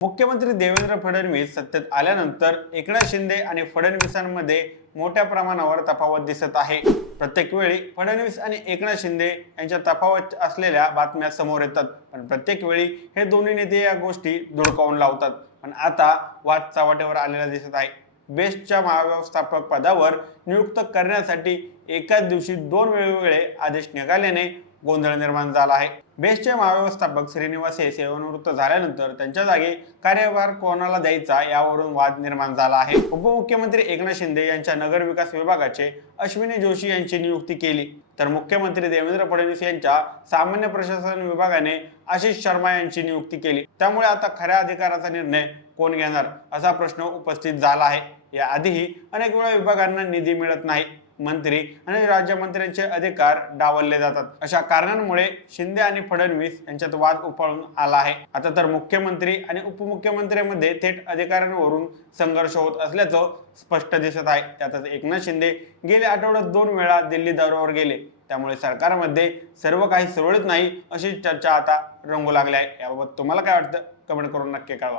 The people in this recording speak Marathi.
मुख्यमंत्री देवेंद्र फडणवीस सत्तेत आल्यानंतर एकनाथ शिंदे आणि फडणवीसांमध्ये मोठ्या प्रमाणावर तफावत दिसत आहे। प्रत्येक वेळी फडणवीस आणि एकनाथ शिंदे यांच्या तफावत असलेल्या बातम्या समोर येतात, पण प्रत्येक वेळी हे दोन्ही नेते या गोष्टी धुडकावून लावतात। पण आता वाद चव्हाट्यावर आलेला दिसत आहे। बेस्टच्या महाव्यवस्थापक पदावर नियुक्त करण्यासाठी एकाच दिवशी दोन वेगवेगळे आदेश निघाल्याने गोंधळ निर्माण झाला आहे। बेस्टचे महाव्यवस्थापक श्रीनिवास हे सेवानिवृत्त झाल्यानंतर त्यांच्या जागी कार्यभार कोणाला द्यायचा यावरून वाद निर्माण झाला आहे। उपमुख्यमंत्री एकनाथ शिंदे यांच्या नगर विकास विभागाचे अश्विनी जोशी यांची नियुक्ती केली, तर मुख्यमंत्री देवेंद्र फडणवीस यांच्या सामान्य प्रशासन विभागाने आशिष शर्मा यांची नियुक्ती केली। त्यामुळे आता खऱ्या अधिकाराचा निर्णय कोण घेणार असा प्रश्न उपस्थित झाला आहे। याआधीही अनेक वेळा विभागांना निधी मिळत नाही, मंत्री आणि राज्यमंत्र्यांचे अधिकार डावलले जातात। अशा कारणांमुळे शिंदे आणि फडणवीस यांच्यात वाद उफाळून आला आहे। आता तर मुख्यमंत्री आणि उपमुख्यमंत्र्यांमध्ये थेट अधिकारांवरून संघर्ष होत असल्याचं स्पष्ट दिसत आहे। त्यातच एकनाथ शिंदे गेल्या आठवड्यात 2 वेळा दिल्ली दौऱ्यावर गेले, त्यामुळे सरकारमध्ये सर्व काही सुरळीत नाही अशी चर्चा आता रंगू लागली आहे। याबाबत तुम्हाला काय वाटतं? कमेंट करून नक्की कळवा।